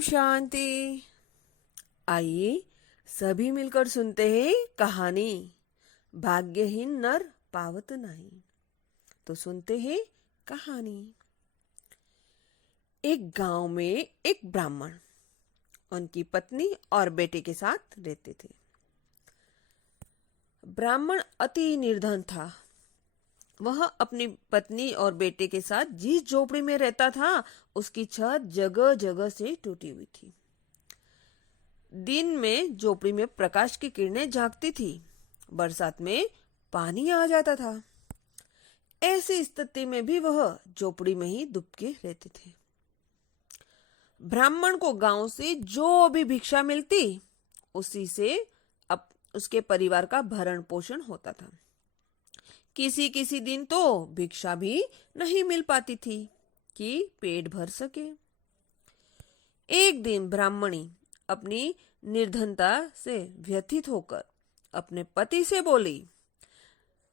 शांति। आइए सभी मिलकर सुनते हैं कहानी भाग्यहीन नर पावत नहीं। तो सुनते हैं कहानी। एक गांव में एक ब्राह्मण उनकी पत्नी और बेटे के साथ रहते थे। ब्राह्मण अति निर्धन था। वह अपनी पत्नी और बेटे के साथ जिस झोपड़ी में रहता था उसकी छत जगह जगह से टूटी हुई थी। दिन में झोपड़ी में प्रकाश की किरणें झांकती थी, बरसात में पानी आ जाता था। ऐसी स्थिति में भी वह झोपड़ी में ही दुबके रहते थे। ब्राह्मण को गांव से जो भी भिक्षा मिलती उसी से अब उसके परिवार का भरण पोषण होता था। किसी किसी दिन तो भिक्षा भी नहीं मिल पाती थी कि पेट भर सके। एक दिन ब्राह्मणी अपनी निर्धनता से व्यथित होकर अपने पति से बोली,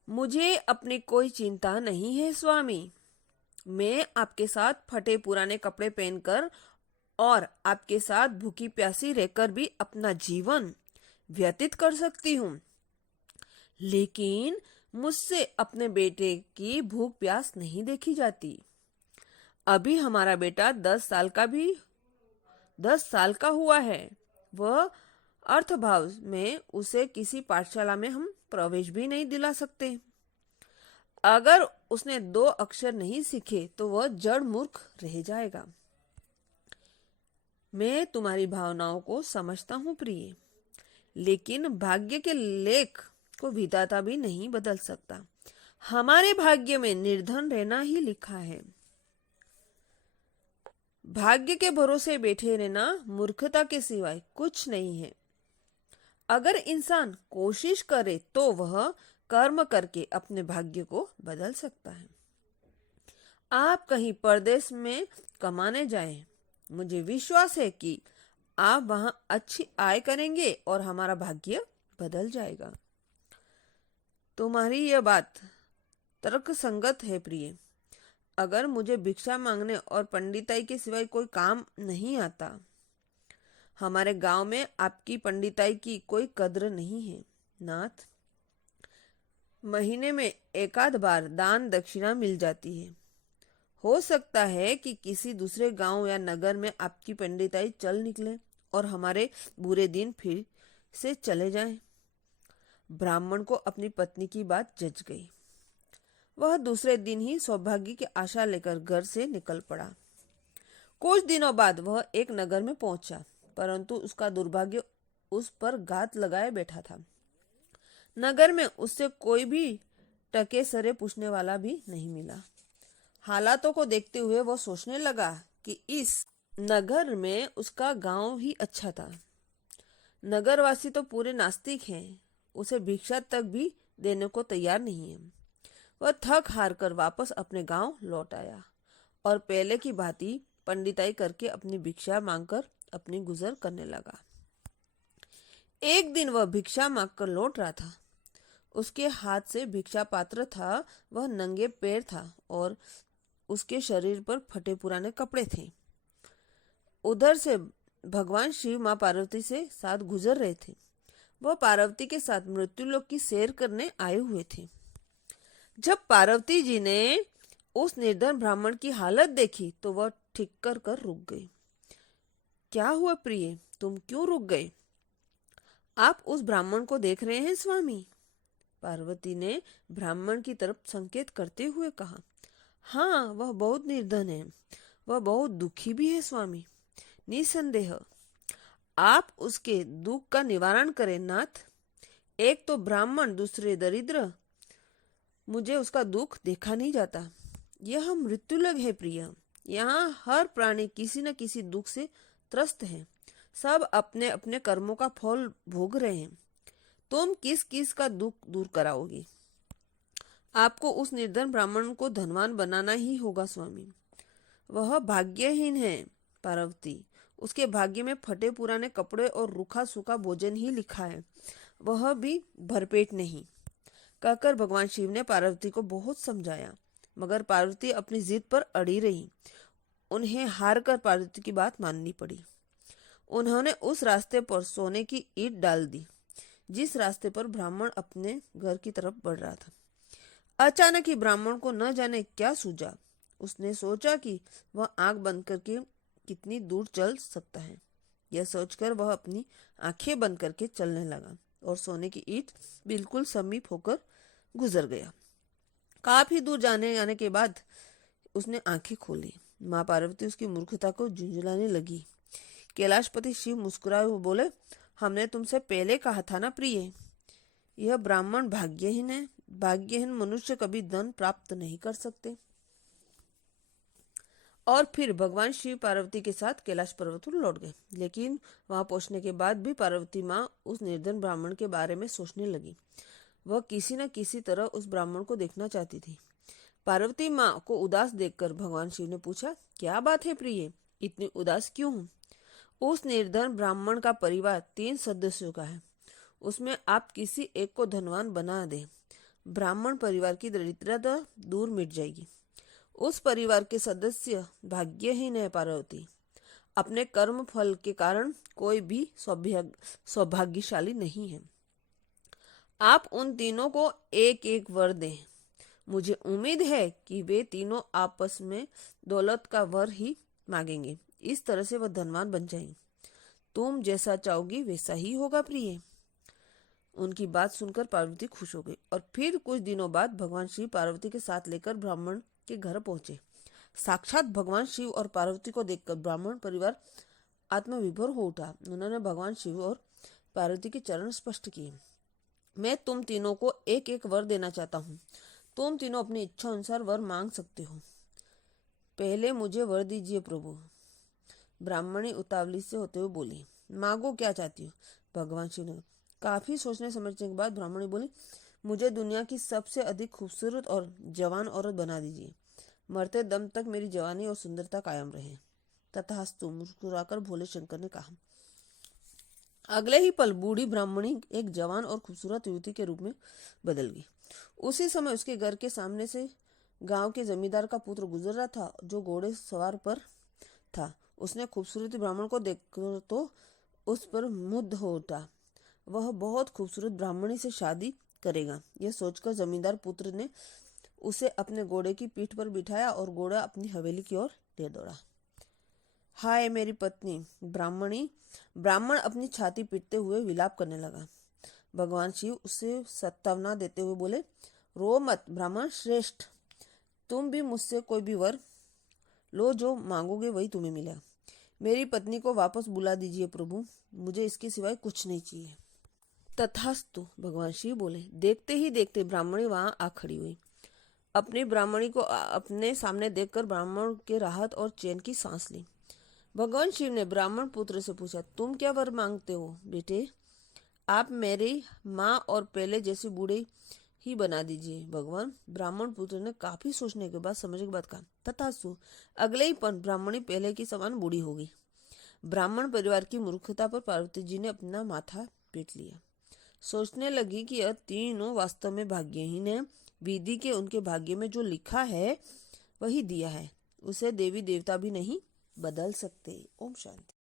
मुझे अपनी कोई चिंता नहीं है स्वामी। मैं आपके साथ फटे पुराने कपड़े पहनकर और आपके साथ भूखी प्यासी रहकर भी अपना जीवन व्यतीत कर सकती हूँ, लेकिन मुझसे अपने बेटे की भूख प्यास नहीं देखी जाती। अभी हमारा बेटा 10 साल का हुआ है। वह अर्थभाव में उसे किसी पाठशाला में हम प्रवेश भी नहीं दिला सकते। अगर उसने 2 अक्षर नहीं सीखे तो वह जड़ मूर्ख रह जाएगा। मैं तुम्हारी भावनाओं को समझता हूँ प्रिय, लेकिन भाग्य के लेख को विधाता भी नहीं बदल सकता। हमारे भाग्य में निर्धन रहना ही लिखा है। भाग्य के भरोसे बैठे रहना मूर्खता के सिवाय कुछ नहीं है। अगर इंसान कोशिश करे तो वह कर्म करके अपने भाग्य को बदल सकता है। आप कहीं परदेश में कमाने जाएं, मुझे विश्वास है कि आप वहां अच्छी आय करेंगे और हमारा भाग्य बदल जाएगा। तुम्हारी यह बात तर्क संगत है प्रिय। अगर मुझे भिक्षा मांगने और पंडिताई के सिवाय कोई काम नहीं आता। हमारे गांव में आपकी पंडिताई की कोई कद्र नहीं है नाथ। महीने में एकाध बार दान दक्षिणा मिल जाती है। हो सकता है कि किसी दूसरे गांव या नगर में आपकी पंडिताई चल निकले और हमारे बुरे दिन फिर से चले जाएं। ब्राह्मण को अपनी पत्नी की बात जच गई। वह दूसरे दिन ही सौभाग्य की आशा लेकर घर से निकल पड़ा। कुछ दिनों बाद वह एक नगर में पहुंचा, परंतु उसका दुर्भाग्य उस पर घात लगाए बैठा था। नगर में उससे कोई भी टके सरे पूछने वाला भी नहीं मिला। हालातों को देखते हुए वह सोचने लगा कि इस नगर में उसका गांव ही अच्छा था। नगरवासी तो पूरे नास्तिक हैं, उसे भिक्षा तक भी देने को तैयार नहीं है। वह थक हार कर वापस अपने गांव लौट आया और पहले की भांति पंडिताई करके अपनी भिक्षा मांगकर अपनी गुजर करने लगा। एक दिन वह भिक्षा मांगकर लौट रहा था। उसके हाथ से भिक्षा पात्र था, वह नंगे पैर था और उसके शरीर पर फटे पुराने कपड़े थे। उधर से भगवान शिव माँ पार्वती से साथ गुजर रहे थे। वह पार्वती के साथ मृत्युलोक की सैर करने आए हुए थे। जब पार्वती जी ने उस निर्धन ब्राह्मण की हालत देखी तो वह ठिक्कर कर रुक गई। क्या हुआ प्रिय, तुम क्यों रुक गए? आप उस ब्राह्मण को देख रहे हैं स्वामी? पार्वती ने ब्राह्मण की तरफ संकेत करते हुए कहा। हाँ, वह बहुत निर्धन है। वह बहुत दुखी भी है स्वामी। निसंदेह आप उसके दुख का निवारण करें नाथ। एक तो ब्राह्मण, दूसरे दरिद्र। मुझे उसका दुख देखा नहीं जाता। यह मृत्युलोक है प्रिय। यहाँ हर प्राणी किसी न किसी दुख से त्रस्त है। सब अपने अपने कर्मों का फल भोग रहे हैं। तुम किस किस का दुख दूर कराओगी? आपको उस निर्धन ब्राह्मण को धनवान बनाना ही होगा स्वामी। वह भाग्यहीन है पार्वती। उसके भाग्य में फटे पुराने कपड़े और रूखा सूखा भोजन ही लिखा है, वह भी भरपेट नहीं। कहकर भगवान शिव ने पार्वती को बहुत समझाया, मगर पार्वती अपनी जिद पर अड़ी रही। उन्हें हार कर पार्वती की बात माननी पड़ी। उन्होंने उस रास्ते पर सोने की ईंट डाल दी जिस रास्ते पर ब्राह्मण अपने घर की तरफ बढ़ रहा था। अचानक ही ब्राह्मण को न जाने क्या सूझा। उसने सोचा कि वह आंख बंद करके कितनी दूर चल सकता है। यह सोचकर वह अपनी आंखें बंद करके चलने लगा और सोने की ईंट बिल्कुल समीप होकर गुजर गया। काफी दूर जाने आने के बाद उसने आंखें खोली। माँ पार्वती उसकी मूर्खता को झुंझुलाने लगी। कैलाशपति शिव मुस्कुराए हुए बोले, हमने तुमसे पहले कहा था ना प्रिय, यह ब्राह्मण भाग्यहीन है। भाग्यहीन मनुष्य कभी धन प्राप्त नहीं कर सकते। और फिर भगवान शिव पार्वती के साथ कैलाश पर्वत पर लौट गए। लेकिन वहां पहुंचने के बाद भी पार्वती माँ उस निर्धन ब्राह्मण के बारे में सोचने लगी। वह किसी न किसी तरह उस ब्राह्मण को देखना चाहती थी। पार्वती माँ को उदास देखकर भगवान शिव ने पूछा, क्या बात है प्रिय, इतनी उदास क्यों हो? उस निर्धन ब्राह्मण का परिवार 3 सदस्यों का है। उसमें आप किसी एक को धनवान बना दे, ब्राह्मण परिवार की दरिद्रता दूर मिट जाएगी। उस परिवार के सदस्य भाग्यहीन है पार्वती। अपने कर्म फल के कारण कोई भी सौभाग्यशाली नहीं है। आप उन तीनों को एक एक वर दें। मुझे उम्मीद है कि वे तीनों आपस में दौलत का वर ही मांगेंगे। इस तरह से वह धनवान बन जाएंगे। तुम जैसा चाहोगी वैसा ही होगा प्रिय। उनकी बात सुनकर पार्वती खुश हो गई और फिर कुछ दिनों बाद भगवान शिव पार्वती के साथ लेकर ब्राह्मण के घर पहुंचे। साक्षात भगवान शिव और पार्वती को देखकर ब्राह्मण परिवार आत्मविभोर हो उठा। उन्होंने भगवान शिव और पार्वती के चरण स्पष्ट किए। मैं तुम तीनों को एक एक वर देना चाहता हूँ। तुम तीनों अपनी इच्छा अनुसार वर मांग सकते हो। पहले मुझे वर दीजिए प्रभु। ब्राह्मणी उतावली से होते हुए बोली, मांगो, क्या चाहती हो? भगवान शिव ने काफी सोचने समझने के बाद ब्राह्मणी बोली, मुझे दुनिया की सबसे अधिक खूबसूरत और जवान औरत बना दीजिए। मरते दम तक मेरी जवानी और सुंदरता कायम रहे। तथास्तु, मुस्कुराकर भोले शंकर ने कहा। अगले ही पल बूढ़ी ब्राह्मणी एक जवान और खूबसूरत युवती के रूप में बदल गई। उसी समय उसके घर के सामने से गांव के जमींदार का पुत्र गुजर रहा था, जो घोड़े सवार पर था। उसने खूबसूरत ब्राह्मण को देखकर तो उस पर मुग्ध हो उठा। वह बहुत खूबसूरत ब्राह्मणी से शादी करेगा। यह सोचकर जमींदार पुत्र ने उसे अपने घोड़े की पीठ पर बिठाया और घोड़ा अपनी हवेली की ओर ले दौड़ा। हाय मेरी पत्नी ब्राह्मणी! ब्राह्मण अपनी छाती पीटते हुए विलाप करने लगा। भगवान शिव उसे सत्तावना देते हुए बोले, रो मत ब्राह्मण श्रेष्ठ, तुम भी मुझसे कोई भी वर लो, जो मांगोगे वही तुम्हें मिलेगा। मेरी पत्नी को वापस बुला दीजिए प्रभु, मुझे इसके सिवाय कुछ नहीं चाहिए। तथास्तु, भगवान शिव बोले। देखते ही देखते ब्राह्मणी वहां आ खड़ी हुई। अपनी ब्राह्मणी को अपने सामने देखकर ब्राह्मण के राहत और चैन की सांस ली। भगवान शिव ने ब्राह्मण पुत्र से पूछा, तुम क्या वर मांगते हो बेटे? आप मेरी माँ और पहले जैसी बूढ़ी ही बना दीजिए भगवान। ब्राह्मण पुत्र ने काफी सोचने के बाद समझने के बाद कहा, तथास्तु। अगले ही पल ब्राह्मणी पहले की समान बूढ़ी हो गई। ब्राह्मण परिवार की मूर्खता पर पार्वती जी ने अपना माथा पीट लिया। सोचने लगी कि यह तीनों वास्तव में भाग्यहीन है। विधि के उनके भाग्य में जो लिखा है वही दिया है, उसे देवी देवता भी नहीं बदल सकते। ओम शांति।